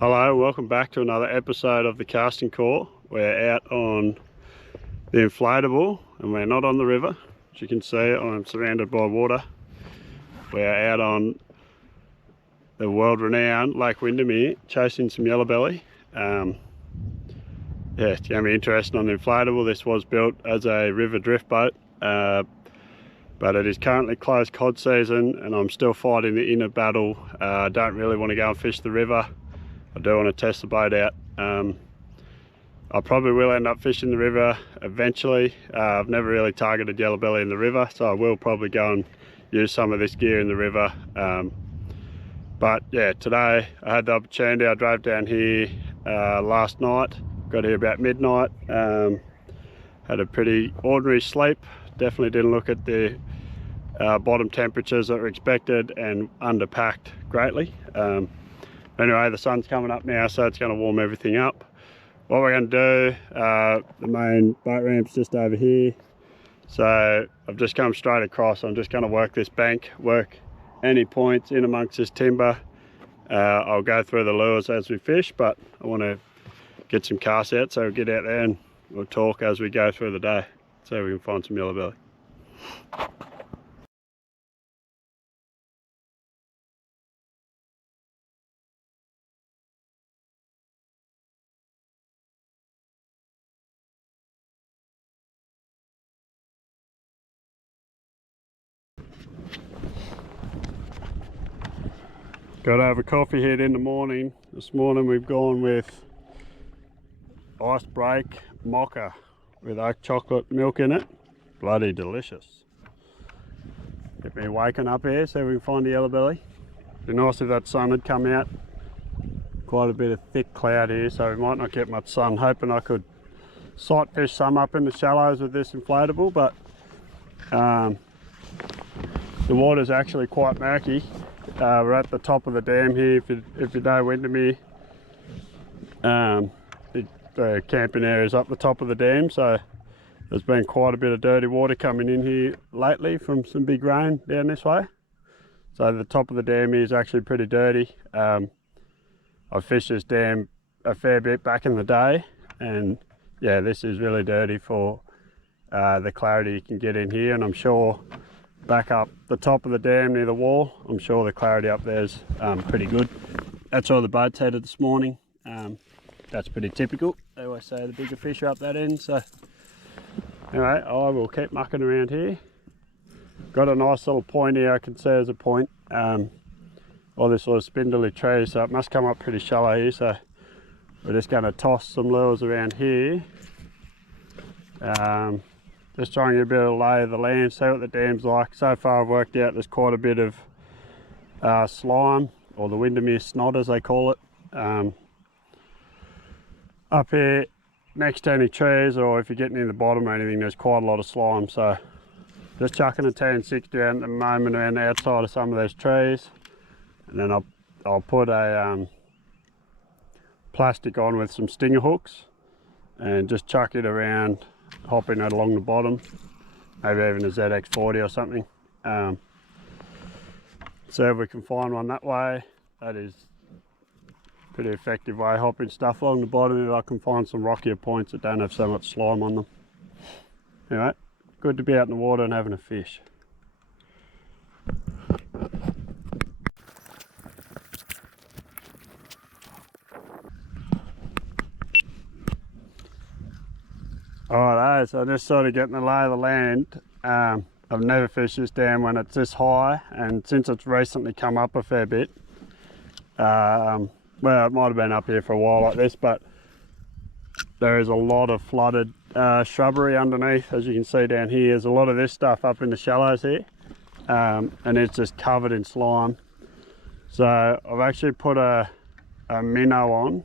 Hello, welcome back to another episode of the casting call. We're out on the inflatable and we're not on the river. As you can see, I'm surrounded by water. We're out on the world-renowned Lake Windermere chasing some yellowbelly. Yeah, it's going to be interesting on the inflatable. This was built as a river drift boat, but it is currently closed cod season and I'm still fighting the inner battle. I don't really want to go and fish the river. I do want to test the boat out. I probably will end up fishing the river eventually. I've never really targeted yellowbelly in the river, so I will probably go and use some of this gear in the river. But yeah, today I had the opportunity. I drove down here last night, got here about midnight, had a pretty ordinary sleep. Definitely didn't look at the bottom temperatures that were expected and underpacked greatly. Anyway, the sun's coming up now, so it's going to warm everything up. What we're going to do, the main boat ramp's just over here. So I've just come straight across. I'm just going to work this bank, work any points in amongst this timber. I'll go through the lures as we fish, but I want to get some casts out, so we'll get out there and we'll talk as we go through the day, so we can find some yellowbelly. Got to have a coffee hit in the morning. This morning we've gone with ice break mocha with oat chocolate milk in it. Bloody delicious. Get me waking up here so we can find the yellowbelly. Be nice if that sun had come out. Quite a bit of thick cloud here, so we might not get much sun. Hoping I could sight fish some up in the shallows with this inflatable, but the water's actually quite murky. We're at the top of the dam here. If you know Windermere, the camping area is up the top of the dam, so there's been quite a bit of dirty water coming in here lately from some big rain down this way. So the top of the dam here is actually pretty dirty. I fished this dam a fair bit back in the day, and yeah, this is really dirty for the clarity you can get in here, and I'm sure back up the top of the dam near the wall, I'm sure the clarity up there is pretty good. That's where the boat's headed this morning. That's pretty typical. They always say the bigger fish are up that end, so anyway, I will keep mucking around here. Got a nice little point here, I can see there's a point. All this sort of spindly tree, so it must come up pretty shallow here, so we're just going to toss some lures around here. Just trying to get a bit of a lay of the land, see what the dam's like. So far I've worked out there's quite a bit of slime, or the Windermere snot as they call it. Up here next to any trees, or if you're getting in the bottom or anything, there's quite a lot of slime. So just chucking a T60 around at the moment around the outside of some of those trees. And then I'll put a plastic on with some stinger hooks and just chuck it around, hopping it along the bottom, maybe even a ZX40 or something. So if we can find one that way, that is a pretty effective way, hopping stuff along the bottom if I can find some rockier points that don't have so much slime on them. Anyway, good to be out in the water and having a fish. Alright, so just sort of getting the lay of the land. I've never fished this dam when it's this high, and since it's recently come up a fair bit, well, it might have been up here for a while like this, but there is a lot of flooded shrubbery underneath. As you can see down here, there's a lot of this stuff up in the shallows here, and it's just covered in slime. So I've actually put a minnow on.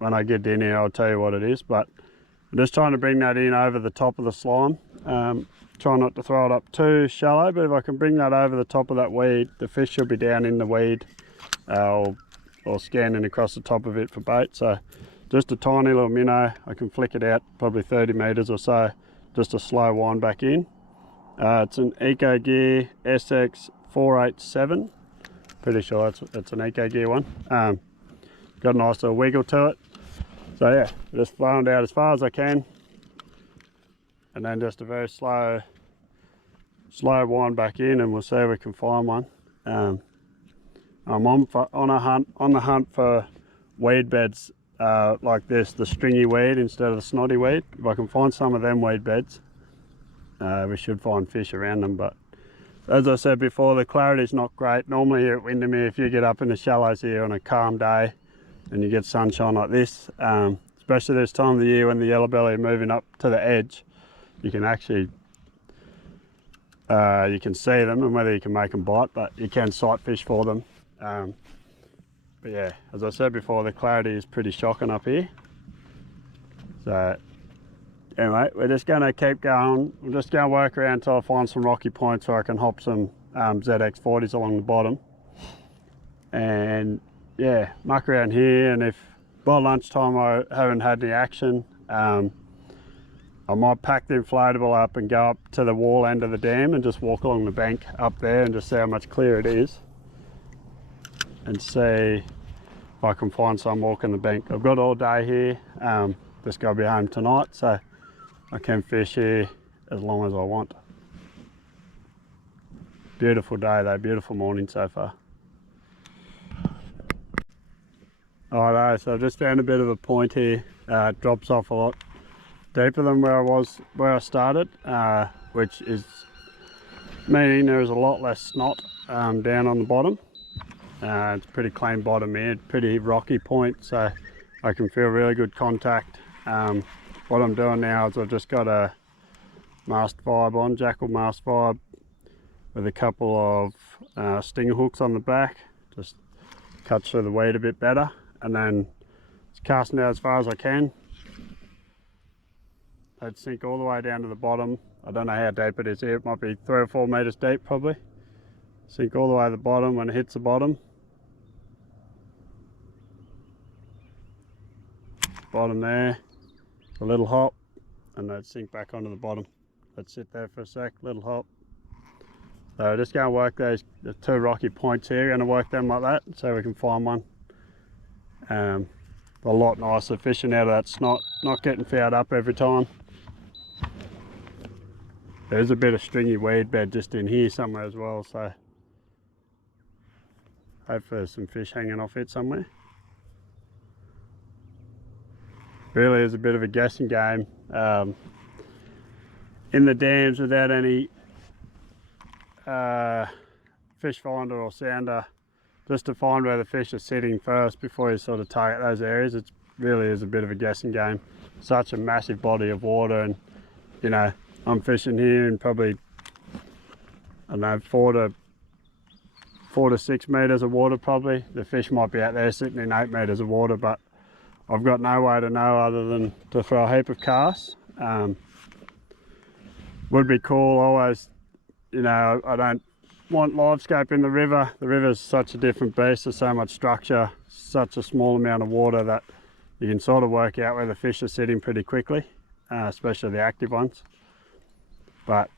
When I get in here I'll tell you what it is, but I'm just trying to bring that in over the top of the slime. Try not to throw it up too shallow, but if I can bring that over the top of that weed, the fish should be down in the weed or scanning across the top of it for bait. So just a tiny little minnow. I can flick it out probably 30 metres or so, just a slow wind back in. It's an Eco Gear SX487. Pretty sure it's an eco gear one. Got a nice little wiggle to it. So yeah, just flowing it out as far as I can, and then just a very slow wind back in, and we'll see if we can find one. I'm on the hunt for weed beds like this, the stringy weed instead of the snotty weed. If I can find some of them weed beds, we should find fish around them. But as I said before, the clarity's not great. Normally here at Windermere, if you get up in the shallows here on a calm day and you get sunshine like this, especially this time of the year when the yellowbelly are moving up to the edge, you can actually you can see them, and whether you can make them bite, but you can sight fish for them. But yeah, as I said before, the clarity is pretty shocking up here. So anyway, we're just going to keep going. I'm just going to work around until I find some rocky points where I can hop some ZX40s along the bottom. And yeah, muck around here, and if by lunchtime I haven't had any action, I might pack the inflatable up and go up to the wall end of the dam and just walk along the bank up there and just see how much clearer it is, and see if I can find some walking the bank. I've got all day here, just got to be home tonight, so I can fish here as long as I want. Beautiful day though, beautiful morning so far. Alright, so I've just found a bit of a point here. It drops off a lot deeper than where I started, which is meaning there is a lot less snot down on the bottom. It's a pretty clean bottom here, pretty rocky point, so I can feel really good contact. What I'm doing now is I've just got a mast vibe on, jackal mast vibe, with a couple of stinger hooks on the back, just cuts through the weed a bit better, and then just casting out as far as I can. I'd sink all the way down to the bottom. I don't know how deep it is here, it might be 3 or 4 meters deep probably. Sink all the way to the bottom. When it hits the bottom there, a little hop, and they'd sink back onto the bottom. I'd sit there for a sec, little hop. So just going to work the 2 rocky points here, going to work them like that so we can find one. A lot nicer fishing out of that snot, not getting fouled up every time. There's a bit of stringy weed bed just in here somewhere as well, so hopefully there's some fish hanging off it somewhere. Really is a bit of a guessing game in the dams without any fish finder or sounder, just to find where the fish are sitting first before you sort of target those areas. It really is a bit of a guessing game. Such a massive body of water, and you know, I'm fishing here in probably, I don't know, 4 to 6 meters of water probably. The fish might be out there sitting in 8 meters of water, but I've got no way to know other than to throw a heap of casts. Would be cool always, you know, I don't want live scope in the river. The river's such a different beast, there's so much structure, such a small amount of water that you can sort of work out where the fish are sitting pretty quickly, especially the active ones. But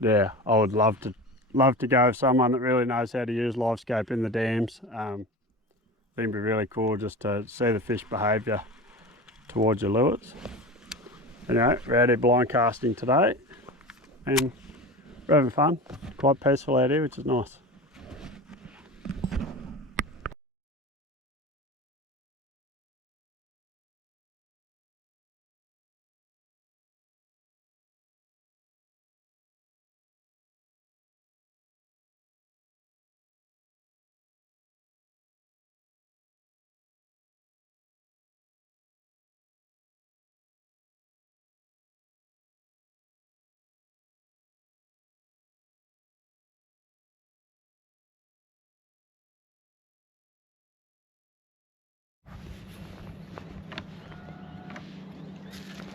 yeah, I would love to go with someone that really knows how to use live scope in the dams. I think it'd be really cool just to see the fish behaviour towards your lures. Anyway, we're out here blind casting today, and we're having fun. Quite peaceful out here, which is nice.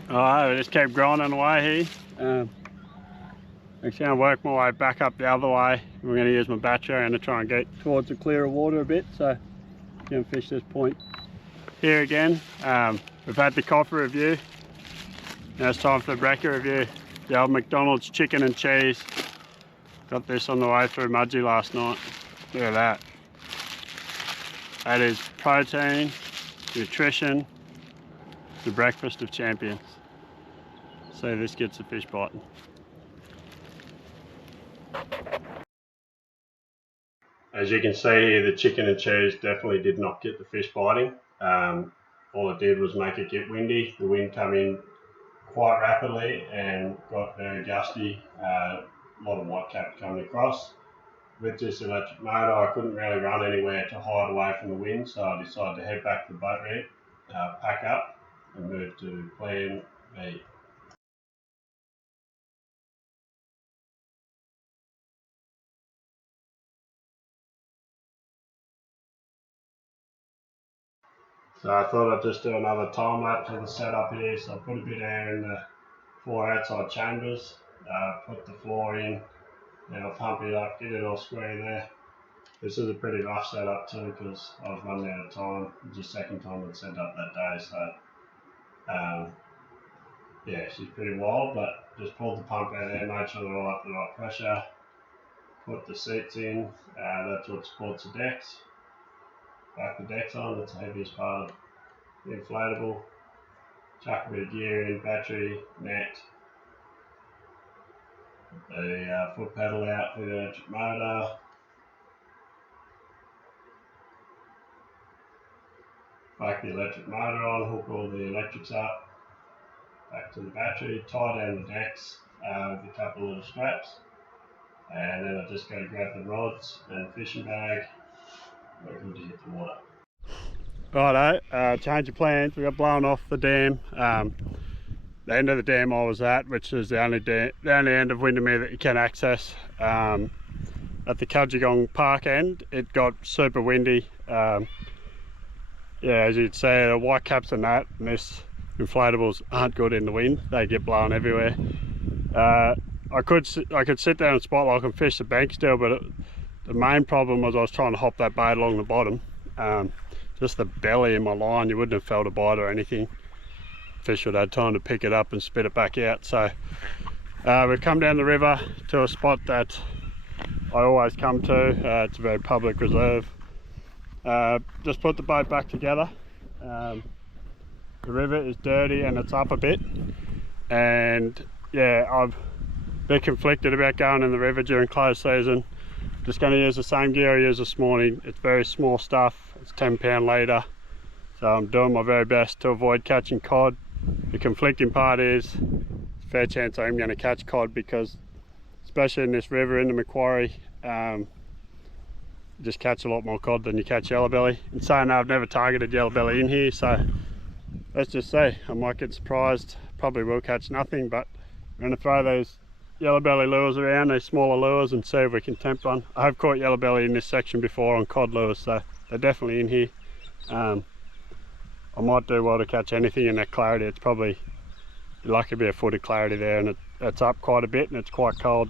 Alright, we just keep grinding away here. Actually, going to work my way back up the other way. We're going to use my battery. I'm going to try and get towards the clearer water a bit, so I'm going to fish this point here again. We've had the coffee review. Now it's time for the brekkie review. The old McDonald's chicken and cheese. Got this on the way through Mudgee last night. Look at that. That is protein, nutrition, the breakfast of champions. So this gets the fish biting. As you can see here, the chicken and cheese definitely did not get the fish biting. All it did was make it get windy. The wind came in quite rapidly and got very gusty. A lot of whitecap coming across. With this electric motor, I couldn't really run anywhere to hide away from the wind, so I decided to head back to the boat ramp, pack up and move to plan B. So I thought I'd just do another time lapse of the setup here. So I put a bit of air in the 4 outside chambers, put the floor in, and I'll pump it up, get it all square there. This is a pretty rough setup too because I was running out of time. It was the second time I'd set up that day, so yeah, she's pretty wild, but just pulled the pump out there, made sure they're all up to the right pressure, put the seats in, that's what supports the decks. Back the decks on, that's the heaviest part of the inflatable. Chuck a bit of gear in, battery, net, the foot pedal out for the electric motor, back the electric motor on, hook all the electrics up, back to the battery, tie down the decks with a couple of little straps, and then I just go grab the rods and fishing bag. We're good to hit the water. Righto, change of plans. We got blown off the dam. The end of the dam I was at, which is the only end of Windermere that you can access. At the Cudgegong Park end, it got super windy. Yeah, as you'd say, the white caps and that, and this inflatables aren't good in the wind. They get blown everywhere. I could sit down and spot lock and fish the bank still, but the main problem was I was trying to hop that bait along the bottom. Just the belly in my line, you wouldn't have felt a bite or anything. Fish would have had time to pick it up and spit it back out. So we've come down the river to a spot that I always come to. It's a very public reserve. Just put the boat back together. The river is dirty and it's up a bit, and yeah, I'm a bit conflicted about going in the river during closed season. Just going to use the same gear I used this morning. It's very small stuff, it's 10-pound leader, so I'm doing my very best to avoid catching cod. The conflicting part is there's a fair chance I'm going to catch cod because, especially in this river in the Macquarie, you just catch a lot more cod than you catch yellowbelly. And saying that, I've never targeted yellowbelly in here, so let's just see. I might get surprised, probably will catch nothing, but I'm going to throw those yellowbelly lures around, these smaller lures, and see if we can tempt one. I have caught yellowbelly in this section before on cod lures, so they're definitely in here. I might do well to catch anything in that clarity. It's probably, you're lucky to be a foot of clarity there, and it's up quite a bit and it's quite cold,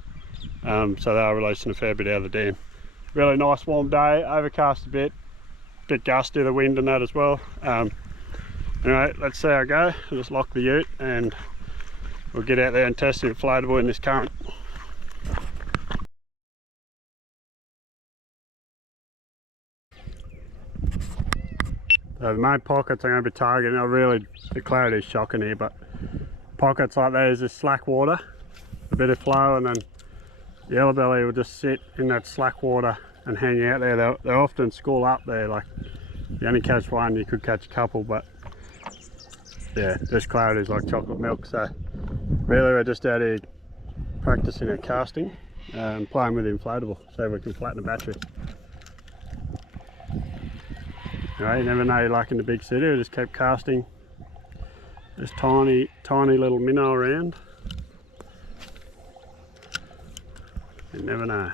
so they are releasing a fair bit out of the dam. Really nice warm day, overcast a bit gusty, the wind and that as well. Anyway, let's see how I go. I'll just lock the ute and we'll get out there and test the inflatable in this current. So the main pockets I'm going to be targeting are really, the clarity is shocking here, but pockets like these, there's slack water, a bit of flow, and then the yellowbelly will just sit in that slack water and hang out there. They often school up there, like you only catch one, you could catch a couple, but yeah, this clarity is like chocolate milk. So really we're just out here practicing our casting and playing with the inflatable so we can flatten the battery. You never know your luck in the big city. We just keep casting this tiny little minnow around. You never know.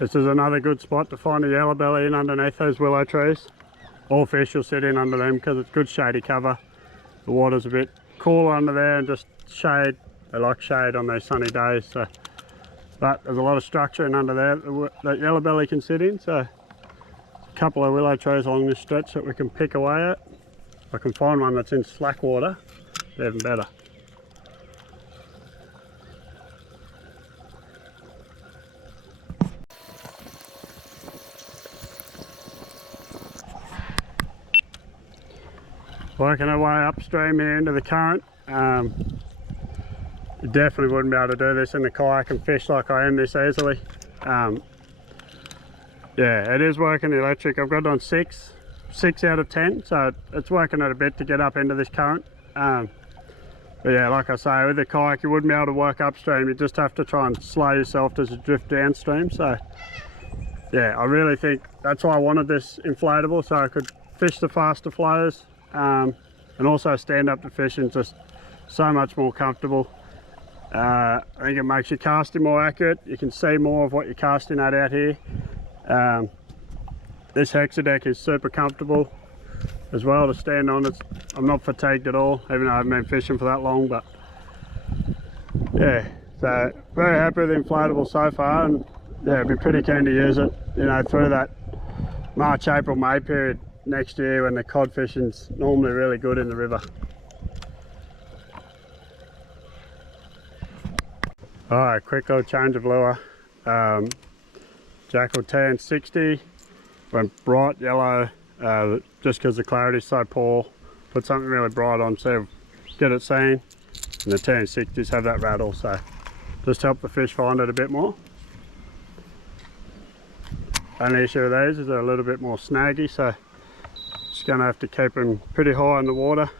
This is another good spot to find a yellowbelly in underneath those willow trees. All fish will sit in under them because it's good shady cover. The water's a bit cooler under there and just shade. They like shade on those sunny days. So. But there's a lot of structure in under there that yellowbelly can sit in, so a couple of willow trees along this stretch that we can pick away at. If I can find one that's in slack water, even better. working our way upstream here into the current. You definitely wouldn't be able to do this in the kayak and fish like I am this easily. Yeah, it is working electric. I've got it on 6 out of 10, so it's working it a bit to get up into this current. But yeah, like I say, with the kayak you wouldn't be able to work upstream. You just have to try and slow yourself as you drift downstream. So yeah, I really think that's why I wanted this inflatable, so I could fish the faster flows and also stand up to fishing just so much more comfortable. I think it makes your casting more accurate. You can see more of what you're casting at out here. This Hexadeck is super comfortable as well to stand on. I'm not fatigued at all, even though I haven't been fishing for that long. But yeah, so very happy with the inflatable so far, and yeah, I'd be pretty keen to use it, you know, through that March, April, May period next year when the cod fishing's normally really good in the river. Alright, quick little change of lure. Jackal tan60, went bright yellow just because the clarity's so poor. Put something really bright on so get it seen, and the tan60s have that rattle, so just help the fish find it a bit more. Only issue with these is they're a little bit more snaggy, so just going to have to keep them pretty high in the water.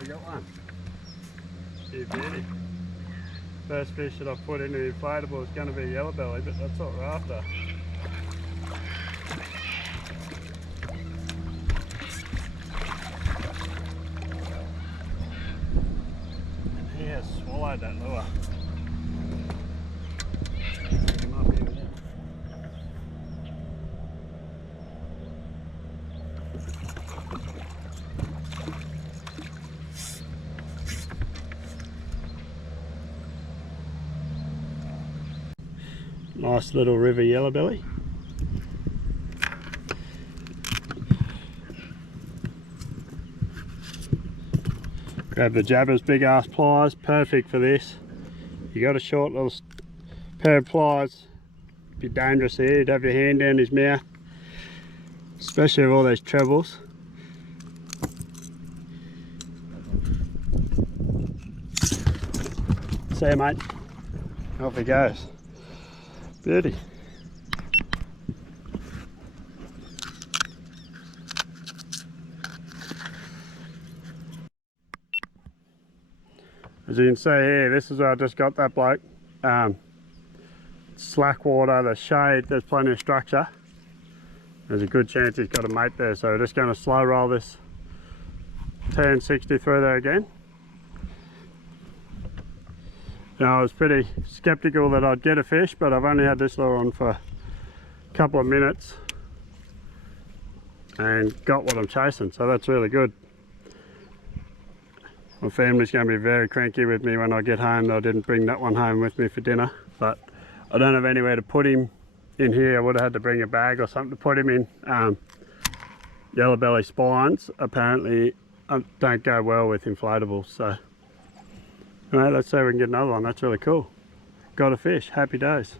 We got one. Here, beauty. First fish that I've put into the inflatable is going to be Yellowbelly, but that's what we're after. And he has swallowed that lure. Come up here with it. Nice little river Yellowbelly. Grab the Jabber's big ass pliers, perfect for this. You got a short little pair of pliers, be dangerous here. You'd have your hand down his mouth, especially with all these trebles. See you, mate. Off he goes. Beauty. As you can see here, this is where I just got that bloke. Slack water, the shade, there's plenty of structure. There's a good chance he's got a mate there, so we're just going to slow roll this tan60 through there again. Now, I was pretty skeptical that I'd get a fish, but I've only had this lure on for a couple of minutes and got what I'm chasing, so that's really good. My family's going to be very cranky with me when I get home that I didn't bring that one home with me for dinner, but I don't have anywhere to put him in here. I would have had to bring a bag or something to put him in. Yellowbelly spines apparently don't go well with inflatables, so anyway, let's see if we can get another one. That's really cool. Got a fish, happy days.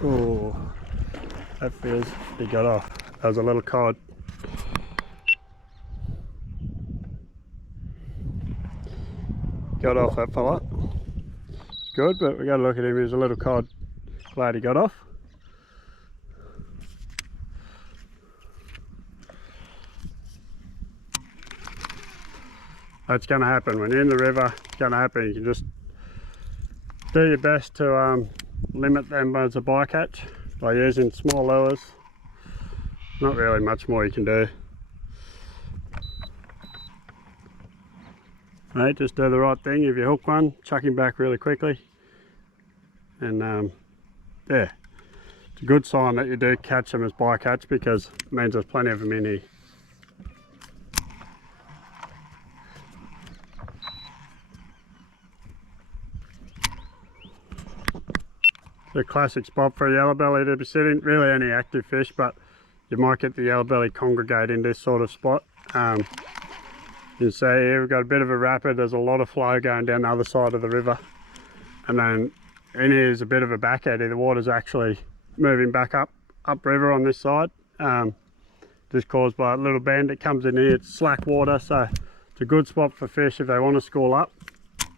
Oh, that feels, he got off. That was a little cod. Got off that fella. It's good, but we got to look at him. He's a little cod. Glad he got off. That's going to happen when you're in the river. It's going to happen. You can just do your best to limit them as a bycatch by using small lures. Not really much more you can do. Right, just do the right thing. If you hook one, chuck him back really quickly. And yeah, it's a good sign that you do catch them as bycatch, because it means there's plenty of them in here. The classic spot for a yellowbelly to be sitting. Really any active fish, but you might get the yellowbelly congregate in this sort of spot. You can see here we've got a bit of a rapid. There's a lot of flow going down the other side of the river, and then in here is a bit of a back eddy. The water's actually moving back up river on this side, just caused by a little bend that comes in here. It's slack water, so it's a good spot for fish if they want to school up.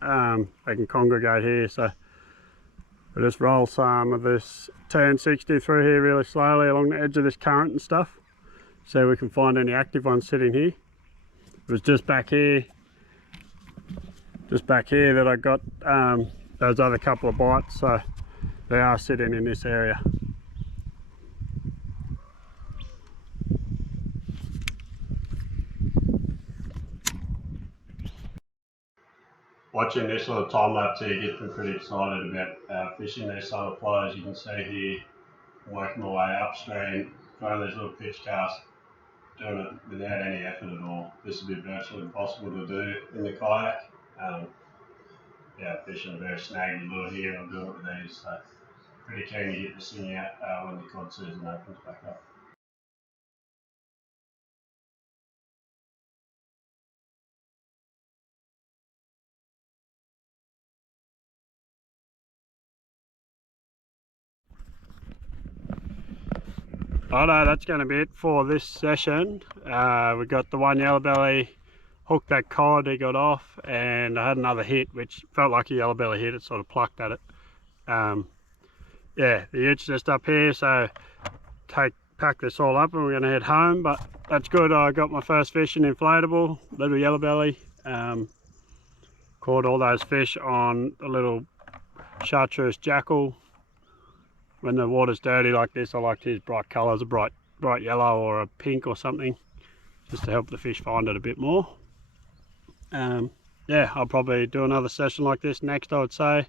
They can congregate here. So we'll just roll some of this T60 through here really slowly along the edge of this current and stuff, so we can find any active ones sitting here. It was just back here that I got those other couple of bites, so they are sitting in this area. Watching this little time lapse here gets me pretty excited about fishing these summer flows. You can see here, working my way upstream, throwing these little pitch casts, doing it without any effort at all. This would be virtually impossible to do in the kayak. Yeah, fishing a very snaggy lure here. I'm doing it with these, so pretty keen to get this thing out when the cod season opens back up. Righto, that's going to be it for this session. We got the one yellowbelly, hooked that cod, he got off, and I had another hit which felt like a yellowbelly hit. It sort of plucked at it. Yeah, the utes just up here, so pack this all up and we're going to head home, but that's good. I got my first fish in inflatable, little yellowbelly. Caught all those fish on a little chartreuse jackal. When the water's dirty like this, I like to use bright colours, a bright yellow or a pink or something, just to help the fish find it a bit more. Yeah, I'll probably do another session like this next, I would say.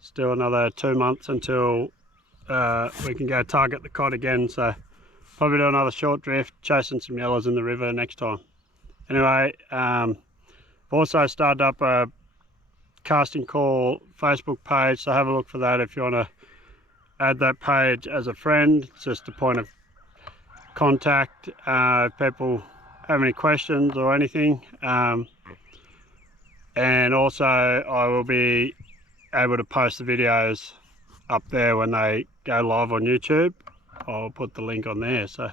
Still another 2 months until we can go target the cod again, so probably do another short drift, chasing some yellows in the river next time. Anyway, I've also started up a casting call Facebook page, so have a look for that if you want to add that page as a friend. It's just a point of contact if people have any questions or anything. And also I will be able to post the videos up there when they go live on YouTube. I'll put the link on there. So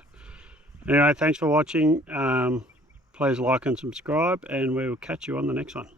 anyway, thanks for watching. Please like and subscribe, and we will catch you on the next one.